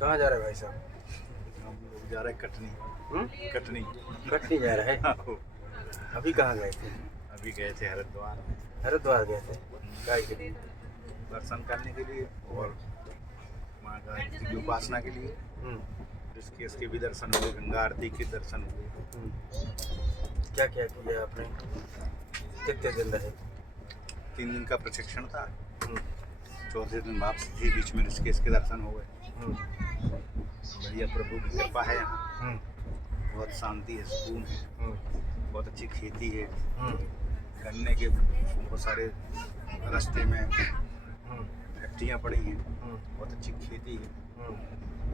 कहाँ जा रहे भाई साहब? हम लोग जा रहे हैं कटनी। कटनी कटनी जा रहे हैं। अभी कहाँ गए थे? अभी गए थे हरिद्वार, हरिद्वार गए थे गाय के लिए। दर्शन करने के लिए और माँ का की उपासना के लिए। ऋषिकेश के भी दर्शन हुए, गंगा आरती के दर्शन हुए। क्या क्या किया आपने? कितने दिन रहे? 3 दिन का प्रशिक्षण था। चौथे दिन वापसी थी, बीच में ऋषिकेश के दर्शन हो गए। बढ़िया प्रभु की कृपा है यहाँ। बहुत शांति है, सुकून है, बहुत अच्छी खेती है। गन्ने के बहुत सारे रास्ते में फैक्ट्रियाँ पड़ी हैं, बहुत अच्छी खेती है।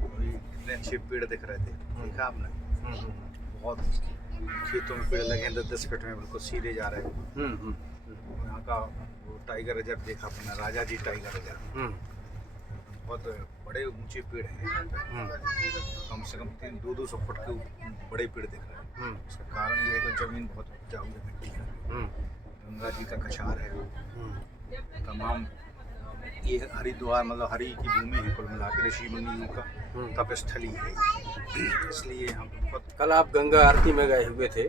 अभी कितने अच्छे पेड़ दिख रहे थे, देखा आपने? बहुत खेतों में पेड़ लगे हैं, 10-10 फीट में बिल्कुल सीधे जा रहे हैं। यहाँ का वो टाइगर रिजर्व देखा अपना, राजा जी टाइगर रिजर्व। बहुत बड़े ऊंचे पेड़ हैं, कम से कम 300-200 फुट के बड़े पेड़ दिख रहे हैं। इसका कारण ये है कि जमीन बहुत उपजाऊ है। गंगा जी का कछार है। तमाम ये हरिद्वार मतलब हरि की भूमि है, कुल मिला के ऋषि मुनियों का तपस्थली है। इसलिए हम बहुत। कल आप गंगा आरती में गए हुए थे,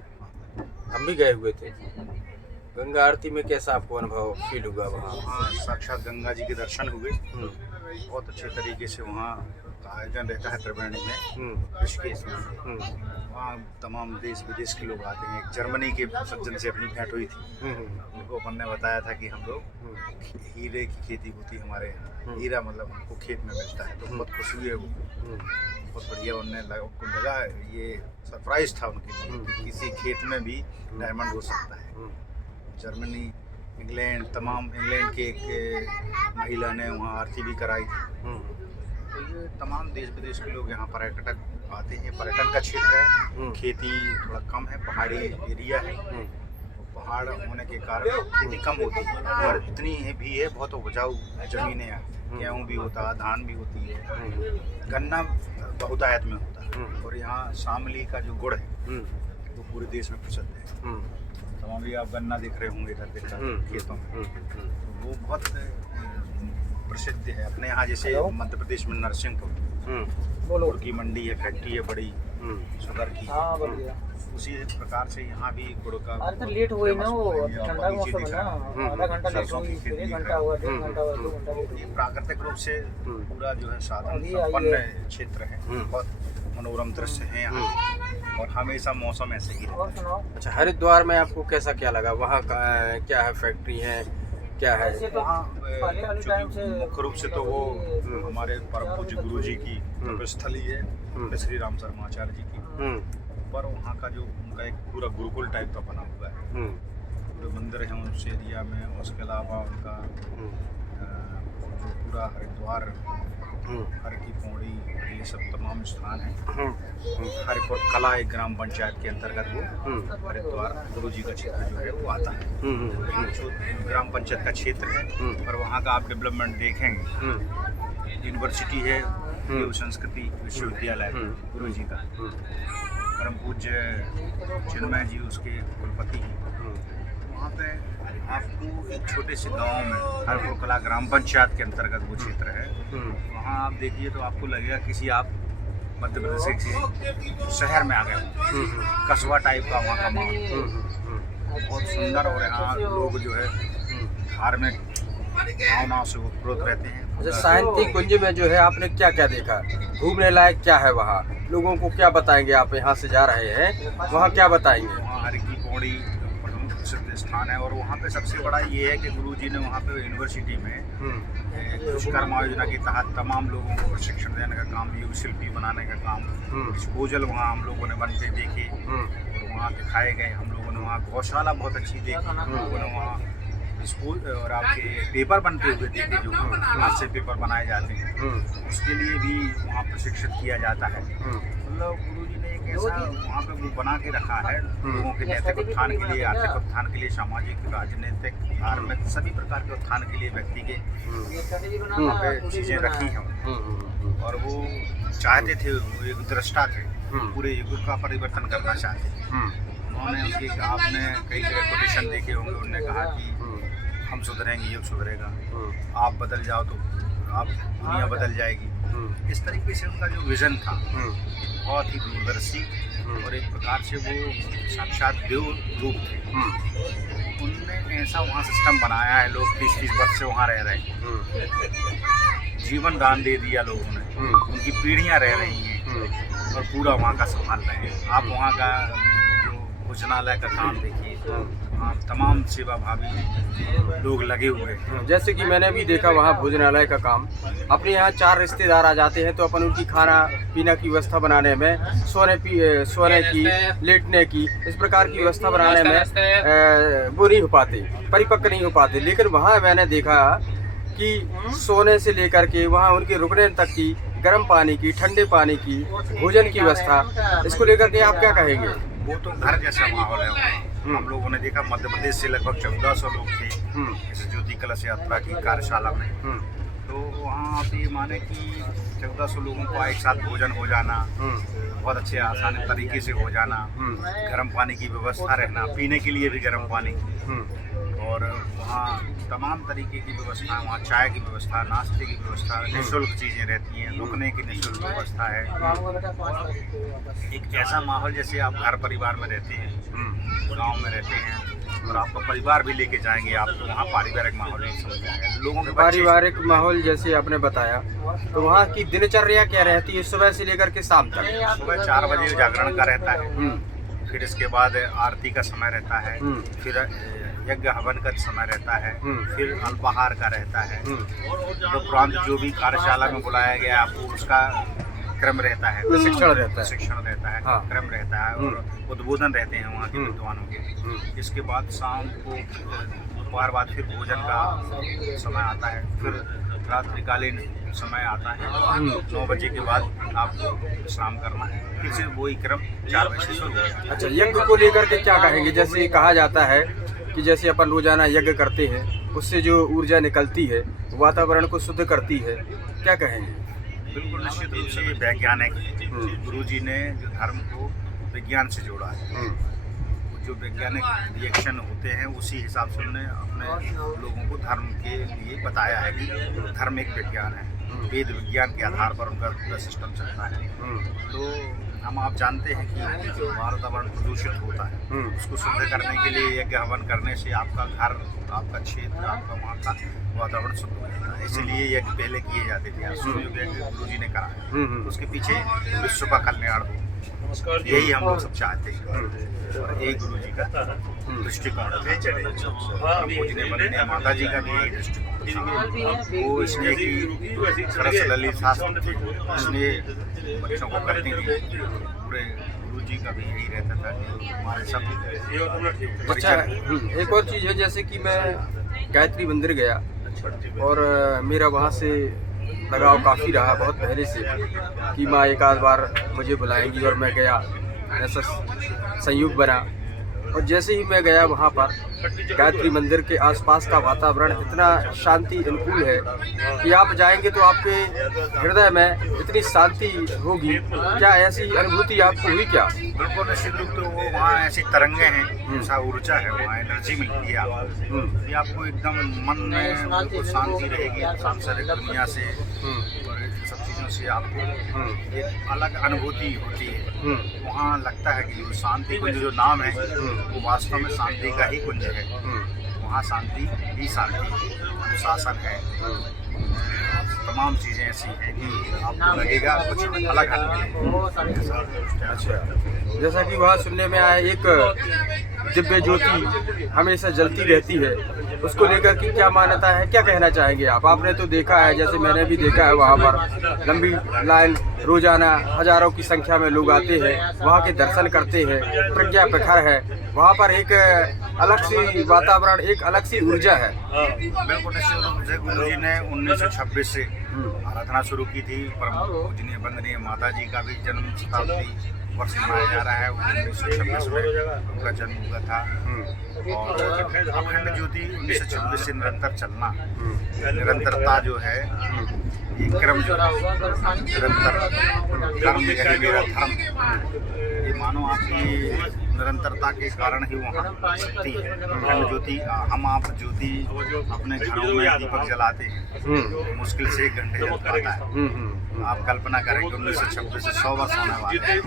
हम भी गए हुए थे। गंगा आरती में कैसा आपको अनुभव फील हुआ? वहाँ साक्षात गंगा जी के दर्शन हुए। बहुत अच्छे तरीके से वहाँ का आयोजन रहता है त्रिवेणी में, ऋषिकेश में। वहाँ तमाम देश विदेश के लोग आते हैं। एक जर्मनी के सज्जन से अपनी भेंट हुई थी। उनको अपन ने बताया था कि हम लोग हीरे की खेती होती है हमारे यहाँ। हीरा मतलब हमको खेत में मिलता है, तो बहुत खुश हुए वो। बहुत बढ़िया उनको लगा, ये सरप्राइज था उनके लिए कि किसी खेत में भी डायमंड हो सकता है। जर्मनी, इंग्लैंड, तमाम इंग्लैंड के एक महिला ने वहाँ आरती भी कराई थी। तो ये तमाम देश विदेश के लोग यहाँ पर्यटक आते हैं। पर्यटन का क्षेत्र है, खेती थोड़ा कम है, पहाड़ी एरिया है। तो पहाड़ होने के कारण खेती कम होती है, और इतनी भी है बहुत उपजाऊ जमीनें हैं। गेहूँ भी होता है, धान भी होती है, गन्ना बहुतायत में होता है। और यहाँ शामली का जो गुड़ है वो पूरे देश में प्रसिद्ध है। तो अभी आप गन्ना देख रहे होंगे इधर दिख रहा है खेतों में, तो वो बहुत प्रसिद्ध है। अपने यहाँ जैसे मध्य प्रदेश में नरसिंहपुर गुड़ की मंडी है, फैक्ट्री है बड़ी शुगर की। उसी प्रकार से यहाँ भी गुड़ का। तो लेट हुई ना, वो ठंडा मौसम है ना, आधा घंटा लेट हुई, 1 घंटा हुआ, 1.5 घंटा हुआ, 2 घंटा लेट हुई। ये प्राकृतिक रूप से पूरा जो है साधन संपन्न क्षेत्र है। बहुत मनोरम दृश्य है यहाँ, और हमेशा मौसम ऐसे ही रहता है। अच्छा, हरिद्वार में आपको कैसा क्या लगा? वहाँ का क्या है, फैक्ट्री है, क्या है? वहाँ मुख्य रूप से तो वो हमारे परम पूज्य गुरु जी की तपस्थली है, श्री राम शर्माचार्य जी की। पर वहाँ का जो उनका एक पूरा गुरुकुल टाइप का बना हुआ है, जो मंदिर है उस एरिया में। उसके अलावा उनका जो पूरा हरिद्वार, हर की पौड़ी, ये सब तमाम स्थान है। हरिपुर कला एक ग्राम पंचायत के अंतर्गत वो हरिद्वार गुरु जी का क्षेत्र जो है वो आता है। जो ग्राम पंचायत का क्षेत्र है, पर वहाँ का आप डेवलपमेंट देखेंगे। यूनिवर्सिटी है, देव संस्कृति विश्वविद्यालय गुरु जी का, परम पूज्य चिन्मय जी उसके कुलपति हैं। वहाँ पे आपको एक छोटे से गांव में, हरिपुर कला ग्राम पंचायत के अंतर्गत वो क्षेत्र है। वहाँ आप देखिए तो आपको लगेगा किसी आप मध्य प्रदेश के किसी शहर में आ गए, कस्बा टाइप का वहाँ का माहौल बहुत सुंदर। और यहाँ लोग जो है धार्मिक भावनाओं से उत्प्रोत रहते हैं। अच्छा, शांति कुंज में जो है आपने क्या क्या देखा? घूमने लायक क्या है वहाँ? लोगों को क्या बताएंगे? आप यहाँ से जा रहे हैं, वहाँ क्या बताएंगे? वहाँ हर की पौड़ी प्रमुख प्रसिद्ध स्थान है, और वहाँ पे सबसे बड़ा ये है कि गुरु जी ने वहाँ पे यूनिवर्सिटी में विश्वकर्मा योजना के तहत तमाम लोगों को प्रशिक्षण देने का काम, युग शिल्पी बनाने का काम, डिस्पोजल वहाँ हम लोगों ने बनते देखे और वहाँ दिखाए गए। हम लोगों ने वहाँ गौशाला बहुत अच्छी देखी, हम लोगों ने वहाँ स्कूल और आपके पेपर बनते हुए देखे, जो हाथ से पेपर बनाए जाते हैं, उसके लिए भी वहाँ प्रशिक्षित किया जाता है। मतलब गुरु जी ने एक ऐसा वहाँ पे वो बना के रखा है लोगों के नैतिक उत्थान के लिए, आर्थिक उत्थान के लिए, सामाजिक, राजनीतिक, धार्मिक, सभी प्रकार के उत्थान के लिए व्यक्ति के वहाँ पे चीज़ें रखी हैं। और वो चाहते थे, वो एक दृष्टा थे, पूरे युग का परिवर्तन करना चाहते थे। उन्होंने उसकी, आपने कई जगह कोटेशन देखे होंगे, उन्होंने कहा कि हम सुधरेंगे, युग सुधरेगा, आप बदल जाओ तो आप दुनिया बदल जाएगी। इस तरीके से उनका जो विज़न था बहुत ही दूरदर्शी और एक प्रकार से वो साक्षात देव रूप थे। उनने ऐसा वहाँ सिस्टम बनाया है, लोग 30-30 वर्ष से वहाँ रह रहे हैं, जीवन दान दे दिया लोगों ने, उनकी पीढ़ियाँ रह रही हैं और पूरा वहाँ का संभाल रहे हैं। आप वहाँ का जो भोजनालय का काम देखिए, तमाम सेवा भावी लोग लगे हुए हैं। जैसे कि मैंने भी देखा वहाँ भोजनालय का काम, अपने यहाँ 4 रिश्तेदार आ जाते हैं तो अपन उनकी खाना पीना की व्यवस्था बनाने में, सोने की, लेटने की, इस प्रकार की व्यवस्था बनाने में वो नहीं हो पाते, परिपक्व नहीं हो पाते। लेकिन वहाँ मैंने देखा कि सोने से लेकर के वहाँ उनके रुकने तक की, गर्म पानी की, ठंडे पानी की, भोजन की व्यवस्था, इसको लेकर के आप क्या कहेंगे? वो तो घर जैसा माहौल है वहाँ। हम लोगों ने देखा मध्य प्रदेश से लगभग 1400 लोग थे इस ज्योति कलश यात्रा की कार्यशाला में। तो वहाँ आप ये माने कि 1400 लोगों को एक साथ भोजन हो जाना, बहुत अच्छे आसान तरीके से हो जाना, गर्म पानी की व्यवस्था रहना, पीने के लिए भी गर्म पानी, और वहाँ तमाम तरीके की व्यवस्था, वहाँ चाय की व्यवस्था, नाश्ते की व्यवस्था, निःशुल्क चीज़ें रहती हैं, रुकने की निःशुल्क व्यवस्था है। एक ऐसा माहौल जैसे आप घर परिवार में रहते हैं, गांव में रहते हैं और आपका परिवार भी लेके जाएंगे आप, तो वहाँ पारिवारिक माहौल नहीं समझ जाएगा लोगों के। पारिवारिक माहौल जैसे आपने बताया, तो वहाँ की दिनचर्या क्या रहती है सुबह से लेकर के शाम तक? सुबह 4 बजे जागरण का रहता है, फिर इसके बाद आरती का समय रहता है, फिर यज्ञ हवन का समय रहता है, फिर अल्पाहार का रहता है, तो उपरांत जो भी कार्यशाला में बुलाया गया आपको उसका क्रम रहता है, प्रशिक्षण रहता है, हाँ। क्रम रहता है और उद्बोधन रहते हैं वहाँ के विद्वानों के। इसके बाद शाम को दोपहर बाद फिर भोजन का समय आता है, फिर रात्रिकालीन समय आता है, 9 बजे के बाद आपको विश्राम करना है, फिर से वही क्रम 4 बजे से शुरू हो जाता है। अच्छा, यज्ञ को लेकर के क्या कहेंगे? जैसे कहा जाता है कि जैसे अपन रोजाना यज्ञ करते हैं, उससे जो ऊर्जा निकलती है वातावरण को शुद्ध करती है, क्या कहेंगे? बिल्कुल निश्चित रूप से वैज्ञानिक गुरुजी ने जो धर्म को विज्ञान से जोड़ा है, जो वैज्ञानिक रिएक्शन होते हैं उसी हिसाब से उन्होंने अपने लोगों को धर्म के लिए बताया है कि धर्म एक विज्ञान है, वेद विज्ञान के आधार पर उनका पूरा सिस्टम चलता है। तो हम आप जानते हैं कि जो वातावरण प्रदूषित होता है उसको शुद्ध करने के लिए यज्ञ हवन करने से आपका घर, आपका क्षेत्र, आपका वहाँ का वातावरण शुद्ध हो जाता है। इसीलिए यज्ञ पहले किए जाते थे, अश्वमेध यज्ञ गुरुजी ने करा है, उसके पीछे विश्व का कल्याण हो, यही हम लोग सब चाहते हैं और यही गुरुजी का दृष्टिकोण है। पूजनीय वंदनीय माता जी का भी यही दृष्टिकोण, वो इसलिए कि सरस ललित शास्त्र थे, इसलिए बच्चों को करती थी, पूरे गुरुजी का भी यही रहता था कि हमारे सब। अच्छा, एक और चीज़ है, जैसे कि मैं गायत्री मंदिर गया और मेरा वहाँ से लगाव काफ़ी रहा बहुत पहले से कि माँ एक आध बार मुझे बुलाएंगी, और मैं गया, ऐसा संयोग बना। और जैसे ही मैं गया वहाँ पर गायत्री मंदिर के आसपास का वातावरण इतना शांति अनुकूल है कि आप जाएंगे तो आपके हृदय में इतनी शांति होगी। क्या ऐसी अनुभूति आपको हुई क्या? बिल्कुल निश्चित रूप, तो वो वहाँ ऐसी तरंगे हैं, ऐसा ऊर्जा है, वहाँ एनर्जी मिलती है आपको, ये आपको एकदम मन में बिल्कुल शांति रहेगी, सांसारिक दुनिया से और सब चीज़ों से आपको एक अलग अनुभूति होती है। वहाँ लगता है कि जो शांति कुंज जो नाम है वो वास्तव में शांति का ही कुंज है। वहाँ शांति ही शांति है, अनुशासन है, तमाम चीज़ें ऐसी हैं कि आपको लगेगा कुछ अलग है। अच्छा, जैसा कि वहाँ सुनने में आया एक दिव्य ज्योति हमेशा जलती रहती है, उसको लेकर के क्या मान्यता है, क्या कहना चाहेंगे आप? आपने तो देखा है, जैसे मैंने भी देखा है, वहाँ पर लंबी लाइन, रोजाना हजारों की संख्या में लोग आते हैं, वहाँ के दर्शन करते हैं, प्रज्ञा प्रखर है, वहाँ पर एक अलग सी वातावरण, एक अलग सी ऊर्जा है। बिल्कुल निश्चित रूप से गुरुजी ने 1926 से आराधना शुरू की थी। परम पूजनीय वंदनीय माता जी का भी जन्म शताब्दी वर्ष मनाया जा रहा है, 1926 में उनका जन्म हुआ था। और अखंड ज्योति 1926 से निरंतर चलना, निरंतरता जो है ये क्रम जो निरंतर कर्म यही मेरा धर्म, ये मानो आपकी निरंतरता के कारण ही वहाँ शक्ति है। अखंड ज्योति, हम आप ज्योति अपने घरों में दीपक जलाते हैं, मुश्किल से 1 घंटे जल पाता है। आप कल्पना करें कि 1926 से 100 वर्ष होने वाले हैं,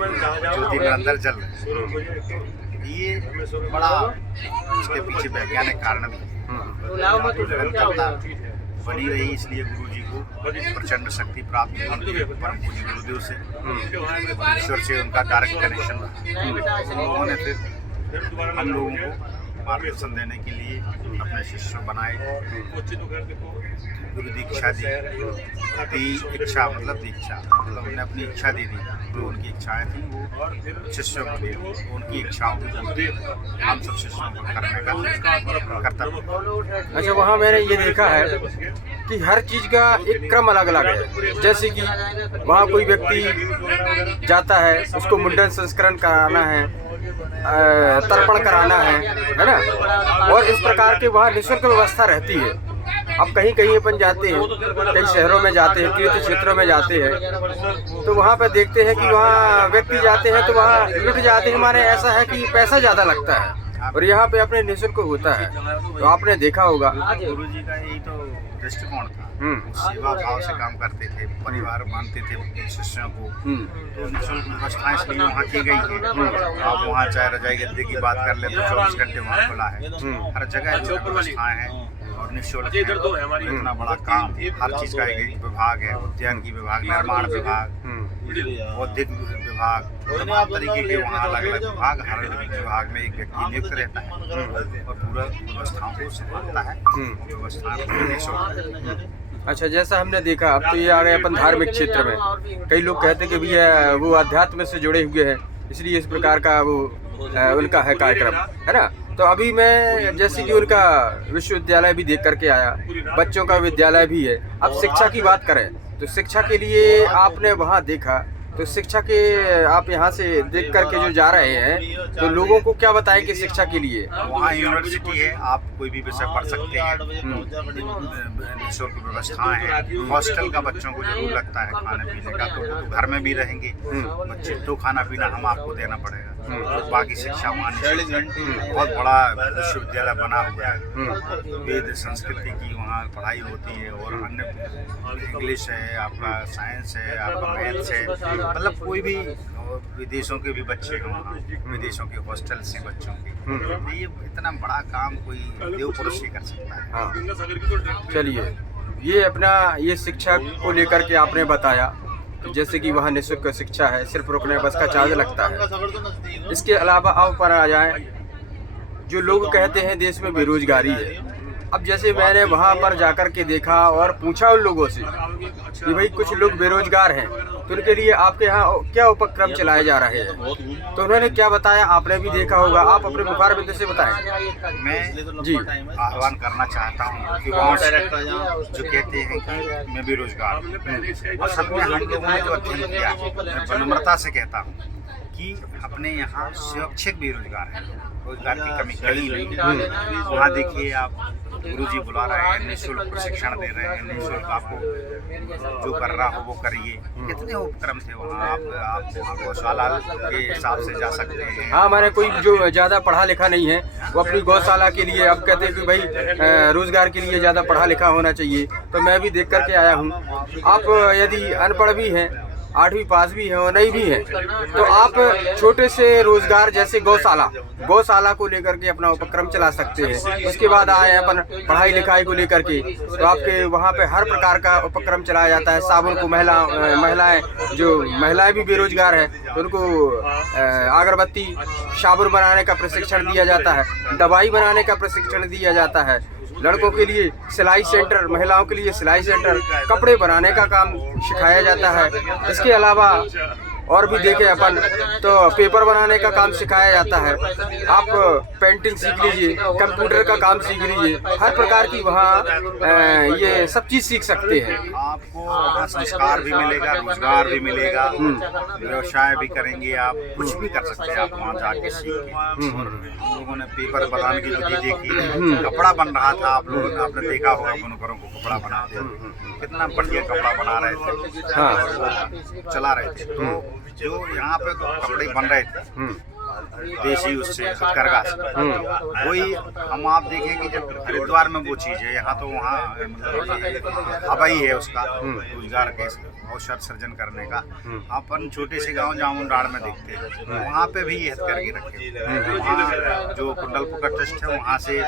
ज्योति निरंतर जल रही है। ये बड़ा इसके पीछे वैज्ञानिक कारण भी है। निरंतरता बनी रही, इसलिए गुरु जी को प्रचंड शक्ति प्राप्त हुई परम पूज्य गुरुदेव से, ईश्वर से उनका डायरेक्ट कनेक्शन रहा। उन्होंने फिर हम लोगों को मार्गदर्शन देने के लिए अपने शिष्य बनाए, गुरु दीक्षा दी। इच्छा मतलब दीक्षा, मतलब उन्हें अपनी इच्छा दे दी, जो उनकी इच्छाएं थी वो शिष्यों को दी, उनकी इच्छाओं को पूरी हम सब शिष्यों को करने का कर्तव्य। अच्छा, वहाँ मैंने ये देखा है कि हर चीज़ का एक क्रम अलग अलग है। जैसे कि वहाँ कोई व्यक्ति जाता है, उसको मुंडन संस्करण कराना है, तर्पण कराना है ना, और इस प्रकार के वहाँ निःशुल्क व्यवस्था रहती है। अब कहीं कहीं अपन जाते हैं, कई शहरों में जाते हैं, तीर्थ क्षेत्रों में जाते हैं, तो वहाँ पर देखते हैं कि वहाँ व्यक्ति जाते हैं तो वहाँ लुट जाते हैं, माने ऐसा है कि पैसा ज़्यादा लगता है, और यहाँ पे अपने निःशुल्क होता है। तो आपने देखा होगा गुरु जी का यही तो दृष्टिकोण था, सेवा भाव से काम करते थे, परिवार मानते थे शिष्यों को। तो निःशुल्क व्यवस्थाएं इसलिए वहाँ की गई है। आप वहाँ चाहे रजाई गद्दे की बात कर ले तो 24 घंटे वहाँ खुला है, हर जगह जो व्यवस्थाएं हैं और निःशुल्क है। इतना बड़ा काम, हर चीज़ का एक विभाग है, उद्यान की विभाग, निर्माण विभाग, बौद्धिक विभाग, तमाम तरीके के वहाँ अलग अलग विभाग, हर विभाग में एक व्यक्ति नियुक्त रहता है और पूरा व्यवस्थाओं को संभालता है। व्यवस्था अच्छा, जैसा हमने देखा, अब तो ये आ गए अपन धार्मिक क्षेत्र में। कई लोग कहते हैं कि भैया वो अध्यात्म से जुड़े हुए हैं, इसलिए इस प्रकार का वो उनका है कार्यक्रम, है ना। तो अभी मैं जैसे कि उनका विश्वविद्यालय भी देख करके आया, बच्चों का विद्यालय भी है। अब शिक्षा की बात करें तो शिक्षा के लिए आपने वहाँ देखा, तो शिक्षा के आप यहाँ से देख करके जो जा रहे हैं, तो लोगों को क्या बताएं कि शिक्षा के लिए वहाँ यूनिवर्सिटी है, आप कोई भी विषय पढ़ सकते हैं, निःशुल्क व्यवस्थाएं हैं। हॉस्टल का बच्चों को जरूर लगता है खाने पीने का, तो घर में भी रहेंगे बच्चे तो खाना पीना हम आपको देना पड़ेगा। बाकी शिक्षा वहाँ बहुत बड़ा विश्वविद्यालय बना हुआ है, वेद संस्कृति की वहाँ पढ़ाई होती है, और अन्य इंग्लिश है, आपका साइंस है, आपका मैथ्स है, मतलब कोई भी विदेशों के भी बच्चे हैं वहाँ, विदेशों के हॉस्टल से बच्चों के। ये इतना बड़ा काम कोई देव पुरुष ही कर सकता है। हाँ, चलिए, ये अपना ये शिक्षा को लेकर के आपने बताया, जैसे कि वहाँ निःशुल्क शिक्षा है, सिर्फ रुकने बस का चार्ज लगता है। इसके अलावा अब पर आ जाए, जो लोग कहते हैं देश में बेरोजगारी है। अब जैसे मैंने वहाँ पर जाकर के देखा और पूछा उन लोगों से कि भाई कुछ लोग बेरोजगार हैं, तो उनके लिए आपके यहाँ क्या उपक्रम चलाए जा रहे हैं, तो उन्होंने क्या बताया आपने भी देखा होगा, आप अपने मुखार बिंदु से बताएं। मैं जी आह्वान करना चाहता हूँ कि वहाँ जो कहते हैं कि मैं बेरोजगार हूँ, और सब में हम लोगों ने जो अध्ययन किया है, विनम्रता से कहता हूँ कि अपने यहाँ स्वैच्छिक बेरोजगार है, रोजगार की कमी कहीं नहीं। वहाँ देखिए आप, गुरुजी बुला रहे हैं, निःशुल्क प्रशिक्षण दे रहे हैं, निःशुल्क आपको जो कर रहा हो वो करिए। कितने उपक्रम थे वहाँ, आप वहाँ गौशाला के हिसाब से जा सकते हैं। हाँ, हमारे कोई जो ज़्यादा पढ़ा लिखा नहीं है, वो अपनी गौशाला के लिए अब कहते हैं कि भाई रोजगार के लिए ज़्यादा पढ़ा लिखा होना चाहिए, तो मैं भी देख करके आया हूँ। आप यदि अनपढ़ भी हैं, 8वीं पास भी है और नहीं भी है, तो आप छोटे से रोजगार जैसे गौशाला को लेकर के अपना उपक्रम चला सकते हैं। उसके बाद आए अपन पढ़ाई लिखाई को लेकर के, तो आपके वहाँ पे हर प्रकार का उपक्रम चलाया जाता है। साबुन को महिलाएं भी बेरोजगार हैं, तो उनको अगरबत्ती साबुन बनाने का प्रशिक्षण दिया जाता है, दवाई बनाने का प्रशिक्षण दिया जाता है। लड़कों के लिए सिलाई सेंटर, महिलाओं के लिए सिलाई सेंटर, कपड़े बनाने का काम सिखाया जाता है। इसके अलावा और भी देखें अपन तो पेपर बनाने का काम सिखाया जाता है, आप पेंटिंग सीख लीजिए, कंप्यूटर का काम सीख लीजिए, हर प्रकार की वहाँ ये सब चीज़ सीख सकते हैं। आपको वहाँ संस्कार भी मिलेगा, रोजगार भी मिलेगा, व्यवसाय भी करेंगे, आप कुछ भी कर सकते हैं आप वहाँ जाके सीख के। और हम लोगों ने पेपर बनाने की विधि देखी, कपड़ा बन रहा था, आप लोगों ने आपने देखा होगा बुनकरों को कपड़ा बनाते हुए, कितना बढ़िया कपड़ा बना रहे थे, हाँ, चला रहे थे। तो जो यहाँ पे कपड़े बन रहे थे देसी उससे हथकरघा से, वही हम आप देखें कि जब हरिद्वार में वो चीज़ है, यहाँ तो वहाँ मतलब हवाई है उसका रोजगार के अवसर सर्जन करने का। अपन छोटे से गांव जामुनडाड़ में देखते हैं, वहाँ पे भी ये हथकरघे रखे हैं। वहाँ जो कुंडलपुर ट्रस्ट है वहाँ से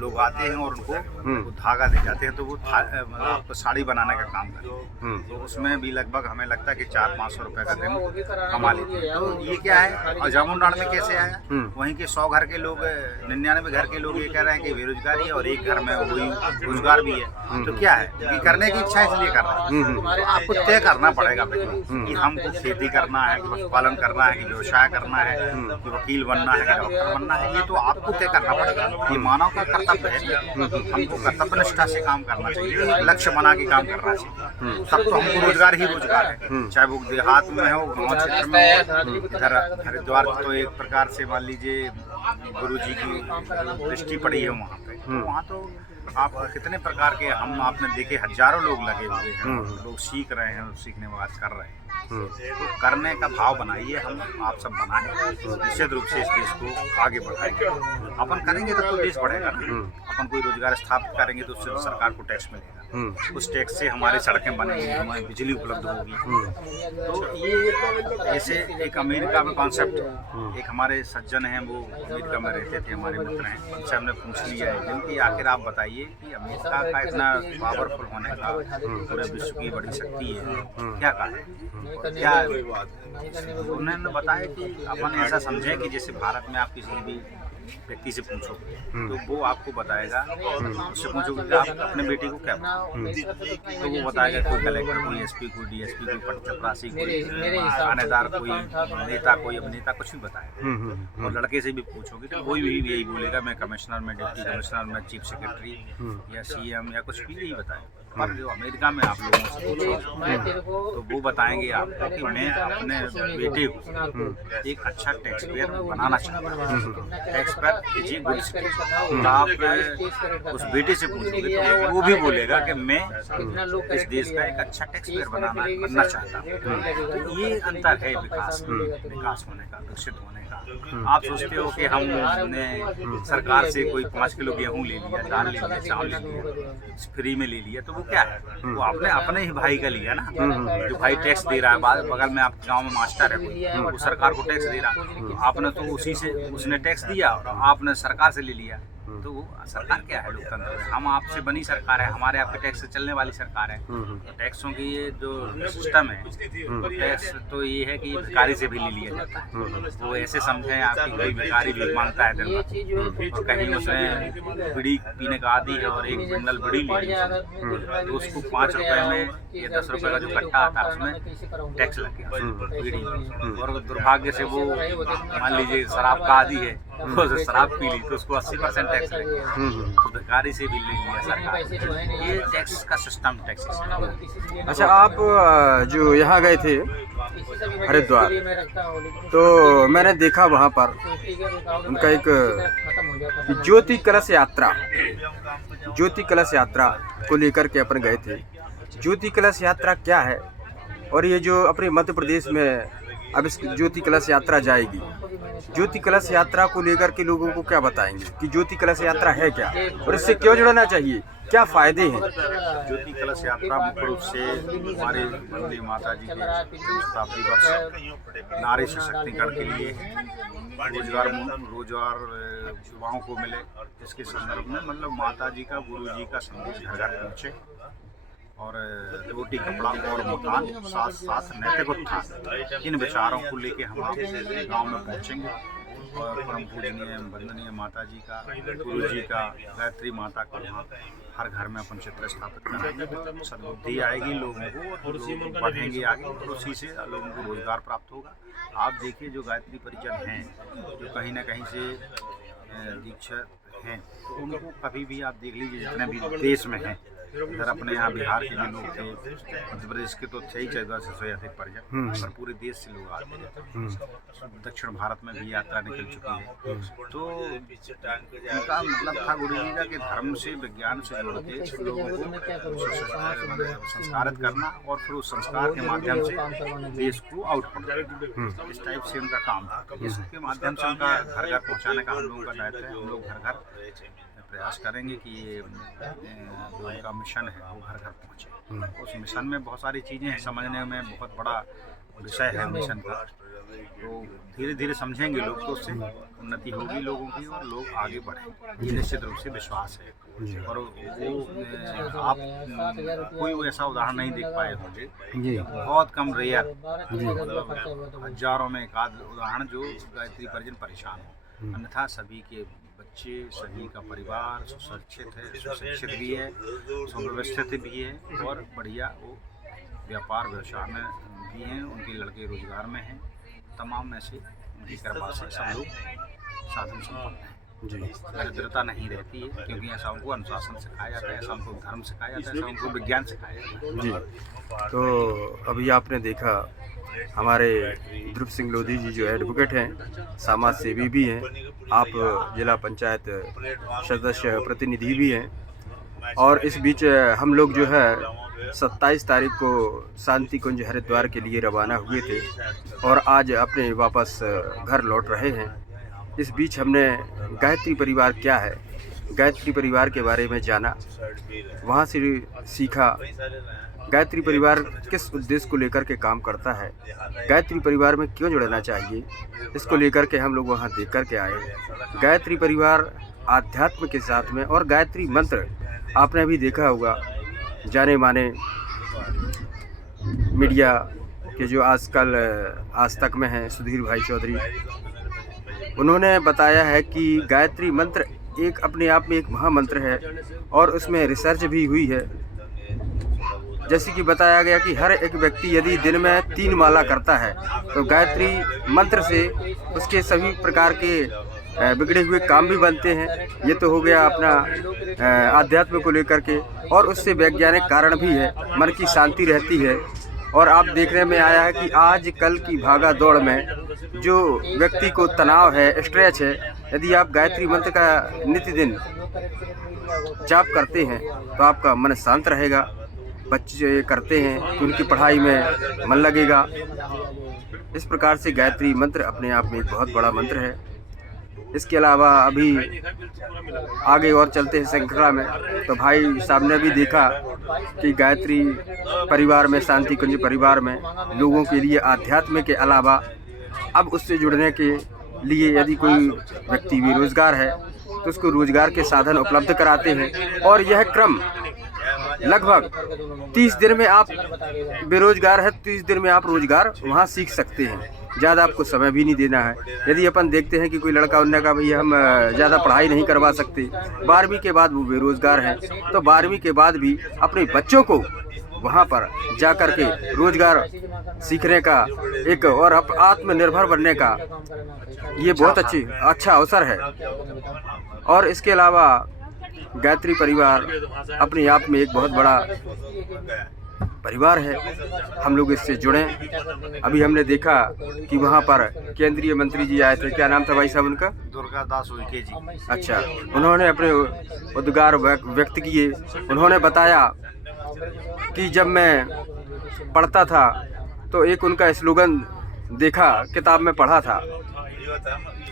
लोग आते हैं और उनको वो धागा दे जाते हैं, तो वो मतलब आपको साड़ी बनाने का काम करते हैं। तो उसमें भी लगभग हमें लगता है कि 400-500 रुपए का दिन कमा लेते हैं। तो ये क्या है, और जामुनडाड़ में कैसे आया, वहीं के 100 घर के लोग 99 घर के लोग ये कह रहे हैं कि बेरोजगारी है और एक घर में वही रोजगार भी है। तो क्या है कि करने की इच्छा इसलिए कर रहे हैं, तो आपको तय करना पड़ेगा कि हमको खेती करना है, कि पशुपालन करना है, कि व्यवसाय करना है, कि वकील बनना है, कि डॉक्टर बनना है, ये तो आपको तय करना पड़ेगा। ये मानव का कर्तव्य है, हमको कर्तव्य निष्ठा से काम करना चाहिए, लक्ष्य बना के काम करना चाहिए। तब तो हमको रोजगार ही रोजगार है, चाहे वो देहात में हो, गाँव क्षेत्र में हो। इधर हरिद्वार तो एक प्रकार से मान लीजिए गुरु जी की दृष्टि पड़ी है वहाँ पे, तो वहाँ तो आप कितने प्रकार के हम आपने देखे हजारों लोग लगे हुए हैं, लोग सीख रहे हैं, सीखने के बाद कर रहे हैं। तो करने का भाव बनाइए, हम आप सब बनाएं, निश्चित रूप से इस देश को आगे बढ़ाएंगे। अपन करेंगे तो देश बढ़ेगा ना। अपन कोई रोजगार स्थापित करेंगे तो उससे सरकार को टैक्स मिलेगा, उस टैक्स से हमारी सड़कें बनेंगी, हमारी बिजली उपलब्ध होगी। तो ये जैसे एक अमेरिका में कॉन्सेप्ट, एक हमारे सज्जन हैं वो अमेरिका में रहते थे, हमारे मित्र हैं, उनसे हमने पूछ लिया है जिनकी आखिर आप बताइए कि अमेरिका का इतना पावरफुल होने का, पूरे विश्व की बड़ी शक्ति है, क्या कहा क्या, उन्होंने बताया कि अपन ऐसा समझें कि जैसे भारत में आप किसी भी व्यक्ति से पूछो तो वो आपको बताएगा, उससे पूछोगे कि आप अपने बेटे को क्या बताओगे, तो वो बताएगा कोई कलेक्टर, कोई एसपी, कोई डीएसपी, कोई चपरासी, कोई थानेदार, कोई नेता, कोई अभिनेता, कुछ भी बताएगा। और लड़के से भी पूछोगे तो कोई भी यही बोलेगा, मैं कमिश्नर, मैं डिप्टी कमिश्नर, मैं चीफ सेक्रेटरी या सीएम या कुछ भी यही बताएगा। पर जो अमेरिका में आप लोगों से पूछो तो वो बताएंगे आपको कि मैं अपने बेटे को एक अच्छा टैक्स पेयर बनाना चाहता हूँ, tax payer is a good citizen. आप उस बेटे से पूछोगे तो वो भी बोलेगा कि मैं इस देश का एक अच्छा टैक्स पेयर बनना चाहता हूँ। तो ये अंतर है विकास होने का, विकसित होने का। आप सोचते हो कि हमने सरकार से कोई 5 किलो गेहूँ ले लिया, दाल ले लिया, चावल ले लिया, फ्री में ले लिया, तो वो क्या है, वो आपने अपने ही भाई का लिया ना, जो भाई टैक्स दे रहा है, बगल में आपके गांव में मास्टर है कोई, वो सरकार को टैक्स दे रहा, आपने तो उसी से उसने टैक्स दिया और आपने सरकार से ले लिया। तो वो सरकार क्या है, लोकतंत्र है, हम आपसे बनी सरकार है, हमारे आपके टैक्स से चलने वाली सरकार है। तो टैक्सों की ये जो सिस्टम है, टैक्स तो ये है कि भिखारी से भी ले लिया जाता है। तो ऐसे समझें आपकी कोई भिखारी भी मांगता है दिन भर, और कहीं उसने बीड़ी पीने का आदी है और एक बंडल बीड़ी ले ली, तो उसको 5 रुपए में या 10 रुपए का जो कट्टा आता है उसमें टैक्स लग गया बीड़ी। और दुर्भाग्य से वो मान लीजिए शराब का आदी है, वो शराब पी ली तो उसको 80% टैक्स लग गया, तो भिखारी से भी ले लिया सरकार। ये टैक्स का सिस्टम, टैक्स। अच्छा, आप जो यहाँ गए थे हरिद्वार, तो मैंने देखा वहाँ पर उनका एक ज्योति कलश यात्रा को लेकर के अपन गए थे। ज्योति कलश यात्रा क्या है, और ये जो अपने मध्य प्रदेश में अब इस ज्योति कलश यात्रा जाएगी, ज्योति कलश यात्रा को लेकर के लोगों को क्या बताएंगे कि ज्योति कलश यात्रा है क्या और इससे क्यों जुड़ना चाहिए, क्या फायदे हैं? ज्योति कलश यात्रा मुख्य रूप से हमारे वंदे माता जी के शताब्दी वर्ष नारी सशक्तिकरण के लिए रोजगार युवाओं को मिले, इसके संदर्भ में मतलब माता जी का, गुरु जी का संदेश घर घर पहुँचे, और रोटी, कपड़ा और मकान, साथ साथ नैतिक उत्थान, इन विचारों को लेके हम आप गाँव में पहुँचेंगे और परम पूजनीय वंदनीय माता जी का, गुरु जी का, गायत्री माता का वहाँ हर घर में अपन चित्र स्थापित कराएंगे तो सद्बुद्धि आएगी लोगों को, लोग बढ़ेंगे आगे और उसी से लोगों को रोजगार प्राप्त होगा। आप देखिए जो गायत्री परिजन हैं जो कहीं ना कहीं से दीक्षित हैं तो उनको कभी भी आप देख लीजिए जितने भी देश में हैं, इधर अपने यहाँ बिहार के भी लोग थे, मध्य प्रदेश के तो थे ही 1400 से अधिक परिजन, पर पूरे देश से लोग आते हैं। दक्षिण भारत में भी यात्रा निकल चुकी है। तो उनका मतलब था गुरु जी का कि धर्म से विज्ञान से जोड़ के लोगों को संस्कारित करना और फिर उस संस्कार के माध्यम से देश को आउटपुट करना, इस टाइप से उनका काम था। इसके माध्यम से उनका घर घर पहुँचाने का हम लोगों का दायित्व है। हम लोग घर घर प्रयास करेंगे कि ये जो उनका मिशन है वो घर घर पहुँचे। उस मिशन में बहुत सारी चीज़ें हैं, समझने में बहुत बड़ा विषय है मिशन का, तो धीरे धीरे समझेंगे लोग तो उससे उन्नति होगी लोगों की और लोग आगे बढ़ेंगे, ये निश्चित रूप से विश्वास है। और वो आप कोई ऐसा उदाहरण नहीं देख पाए होंगे, बहुत कम रेयर, मतलब हजारों में एक आध उदाहरण जो गायत्री परिजन परेशान हो, अन्यथा सभी के बच्चे, सभी का परिवार सुशिक्षित है, सुशिक्षित भी है, सुव्यवस्थित भी है और बढ़िया वो व्यापार व्यवसाय में भी हैं, उनके लड़के रोजगार में हैं। तमाम ऐसे उनकी कृपा से सब लोग साधन संपन्न हैं जी। दरिद्रता नहीं रहती है क्योंकि ऐसा उनको अनुशासन सिखाया जाता है, ऐसा उनको धर्म सिखाया जाता है, ऐसा उनको विज्ञान सिखाया जाता है जी। तो अभी आपने देखा हमारे ध्रुव सिंह लोधी जी जो एडवोकेट हैं, समाज सेवी भी हैं, आप जिला पंचायत सदस्य प्रतिनिधि भी हैं, और इस बीच हम लोग जो है 27 तारीख को शांति कुंज हरिद्वार के लिए रवाना हुए थे और आज अपने वापस घर लौट रहे हैं। इस बीच हमने गायत्री परिवार क्या है, गायत्री परिवार के बारे में जाना, वहाँ से सीखा गायत्री परिवार किस उद्देश्य को लेकर के काम करता है, गायत्री परिवार में क्यों जुड़ना चाहिए, इसको लेकर के हम लोग वहाँ देख कर के आए। गायत्री परिवार आध्यात्म के साथ में, और गायत्री मंत्र आपने भी देखा होगा, जाने माने मीडिया के जो आजकल आज तक में हैं सुधीर भाई चौधरी, उन्होंने बताया है कि गायत्री मंत्र एक अपने आप में एक महामंत्र है और उसमें रिसर्च भी हुई है। जैसे कि बताया गया कि हर एक व्यक्ति यदि दिन में 3 माला करता है तो गायत्री मंत्र से उसके सभी प्रकार के बिगड़े हुए काम भी बनते हैं। ये तो हो गया अपना आध्यात्म को लेकर के, और उससे वैज्ञानिक कारण भी है, मन की शांति रहती है। और आप देखने में आया है कि आज कल की भागा दौड़ में जो व्यक्ति को तनाव है, स्ट्रेस है, यदि आप गायत्री मंत्र का नित्य दिन जाप करते हैं तो आपका मन शांत रहेगा। बच्चे करते हैं तो उनकी पढ़ाई में मन लगेगा। इस प्रकार से गायत्री मंत्र अपने आप में एक बहुत बड़ा मंत्र है। इसके अलावा अभी आगे और चलते हैं श्रृंखला में, तो भाई साहब ने भी देखा कि गायत्री परिवार में, शांति कुंज परिवार में लोगों के लिए आध्यात्म के अलावा अब उससे जुड़ने के लिए यदि कोई व्यक्ति बेरोजगार है तो उसको रोजगार के साधन उपलब्ध कराते हैं। और यह क्रम लगभग 30 दिन में आप बेरोजगार है, 30 दिन में आप रोजगार वहाँ सीख सकते हैं। ज़्यादा आपको समय भी नहीं देना है। यदि अपन देखते हैं कि कोई लड़का उन्होंने कहा भैया हम ज़्यादा पढ़ाई नहीं करवा सकते, 12वीं के बाद वो बेरोजगार हैं, तो 12वीं के बाद भी अपने बच्चों को वहाँ पर जा कर के रोजगार सीखने का एक और आत्मनिर्भर बनने का ये बहुत अच्छा अवसर है। और इसके अलावा गायत्री परिवार अपने आप में एक बहुत बड़ा परिवार है, हम लोग इससे जुड़े। अभी हमने देखा कि वहाँ पर केंद्रीय मंत्री जी आए थे, क्या नाम था भाई साहब उनका? दुर्गादास उइके जी। अच्छा, उन्होंने अपने उद्गार व्यक्त किए। उन्होंने बताया कि जब मैं पढ़ता था तो एक उनका स्लोगन देखा, किताब में पढ़ा था,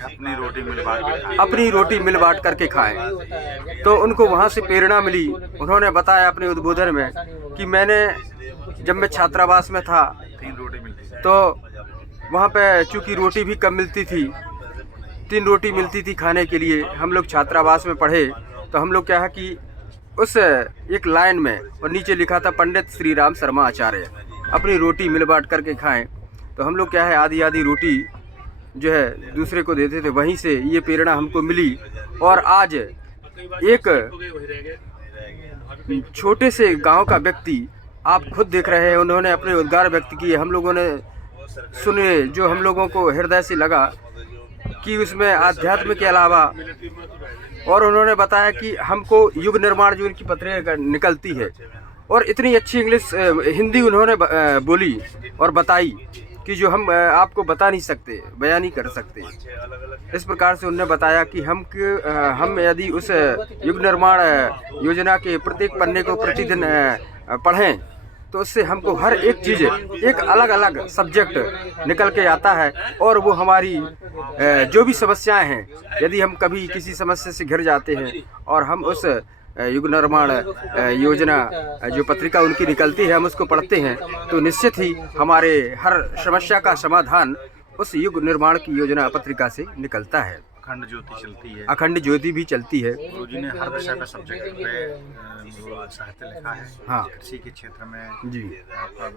अपनी रोटी मिल बांट के अपनी रोटी मिल बांट करके खाएं। तो उनको वहाँ से प्रेरणा मिली। उन्होंने बताया अपने उद्बोधन में कि मैंने जब मैं छात्रावास में था 3 रोटी मिलती थी, तो वहाँ पे चूँकि रोटी भी कम मिलती थी, 3 रोटी मिलती थी खाने के लिए। हम लोग छात्रावास में पढ़े तो हम लोग क्या है कि उस एक लाइन में और नीचे लिखा था पंडित श्री राम शर्मा आचार्य, अपनी रोटी मिल बांट करके खाएं। तो हम लोग क्या है आधी आधी रोटी जो है दूसरे को देते थे, वहीं से ये प्रेरणा हमको मिली। और आज एक छोटे से गांव का व्यक्ति, आप खुद देख रहे हैं, उन्होंने अपने उद्गार व्यक्त किए, हम लोगों ने सुने, जो हम लोगों को हृदय से लगा कि उसमें आध्यात्म के अलावा, और उन्होंने बताया कि हमको युग निर्माण जो उनकी पत्रिका निकलती है, और इतनी अच्छी इंग्लिश हिंदी उन्होंने बोली और बताई कि जो हम आपको बता नहीं सकते, बयान नहीं कर सकते। इस प्रकार से उन्होंने बताया कि हम यदि उस युग निर्माण योजना के प्रत्येक पन्ने को प्रतिदिन पढ़ें तो उससे हमको हर एक चीज़, एक अलग अलग सब्जेक्ट निकल के आता है, और वो हमारी जो भी समस्याएं हैं, यदि हम कभी किसी समस्या से घिर जाते हैं और हम उस युग निर्माण योजना जो पत्रिका उनकी निकलती है, हम उसको पढ़ते हैं, तो निश्चित ही हमारे हर समस्या का समाधान उस युग निर्माण की योजना पत्रिका से निकलता है। अखंड ज्योति चलती है, अखंड ज्योति भी चलती है। गुरुजी ने हर विषय का सब्जेक्ट पे साहित्य लिखा है। हाँ। कृषि के क्षेत्र में जी, आपका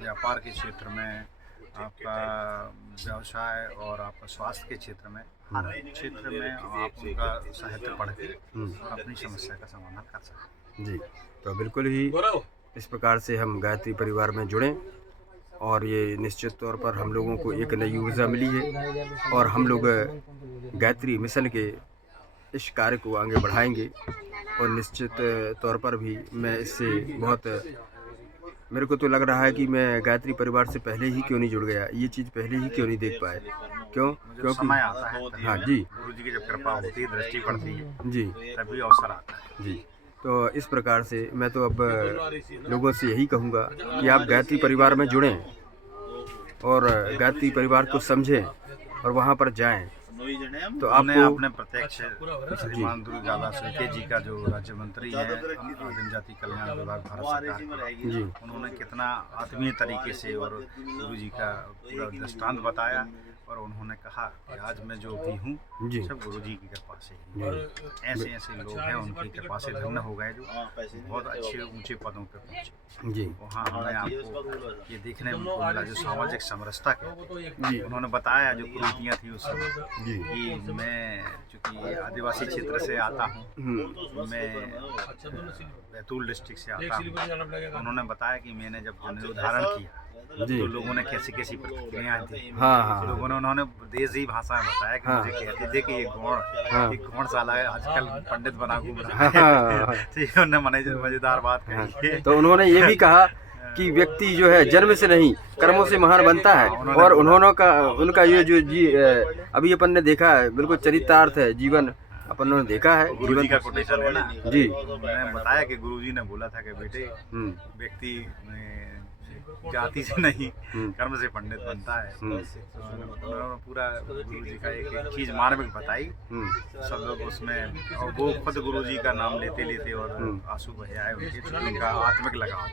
व्यापार के क्षेत्र में, आपका व्यवसाय और आपका स्वास्थ्य के क्षेत्र में, हर क्षेत्र में आप उनका साहित्य पढ़ के और अपनी समस्या का समाधान कर सकते जी। तो बिल्कुल ही इस प्रकार से हम गायत्री परिवार में जुड़ें, और ये निश्चित तौर पर हम लोगों को एक नई ऊर्जा मिली है, और हम लोग गायत्री मिशन के इस कार्य को आगे बढ़ाएंगे। और निश्चित तौर पर भी मैं इससे बहुत, मेरे को तो लग रहा है कि मैं गायत्री परिवार से पहले ही क्यों नहीं जुड़ गया, ये चीज़ पहले ही क्यों नहीं देख पाए, क्योंकि समय आता है। हाँ जी, गुरुजी की जब कृपा होती है, दृष्टि पड़ती है जी तभी अवसर आता है जी। तो इस प्रकार से मैं तो अब लोगों से यही कहूँगा कि आप गायत्री परिवार में जुड़ें और गायत्री परिवार को समझें और वहाँ पर जाएं, तो हमने आपको अपने प्रत्यक्ष श्रीमान दुर्गादास सुइके जी का जो राज्य मंत्री है जनजाति कल्याण विभाग भारत सरकार के, जी उन्होंने कितना आत्मीय तरीके से और गुरु जी का पूरा दृष्टांत बताया, और उन्होंने कहा कि आज मैं जो भी हूँ जी सब गुरु जी की कृपा से ही हूँ। ऐसे ऐसे लोग हैं उनकी कृपा से धन्य हो गए, जो बहुत अच्छे ऊंचे पदों पर पहुँचे। जी वहाँ हमने आपको ये देखने को मिला जो सामाजिक समरसता के, जी उन्होंने बताया जो कुरीतियाँ थी उस समय जी कि मैं चूँकि आदिवासी क्षेत्र से आता हूँ, मैं बैतूल डिस्ट्रिक्ट से आता हूँ। उन्होंने बताया कि मैंने जब निर्धारण किया जी तो लोगों ने कैसी कैसी प्रतिक्रियाएं दी। हाँ हाँ लोगों ने उन्होंने देसी भाषा में बताया कि हाँ। मुझे कहते थे कि ये हाँ। घोड़ साला है, आजकल पंडित बना घूम रहा हाँ, है। हाँ, तो ये उन्होंने मजेदार बात हाँ। कही है। तो उन्होंने ये भी कहा कि व्यक्ति जो है जन्म से नहीं कर्मों से महान बनता है, और उनका ये जो अभी अपन ने देखा है, बिल्कुल चरितार्थ है जीवन, अपन ने देखा है गुरु जी का कोटेशन है ना जी। मैंने बताया कि गुरु जी ने बोला था कि बेटे व्यक्ति जाति से नहीं कर्म से पंडित बनता है। उन्होंने पूरा गुरु जी का एक एक चीज मार्मिक बताई, सब लोग उसमें, और वो खुद गुरु जी का नाम लेते लेते और आंसू बहे आए उनके, उनका आत्मिक लगाव।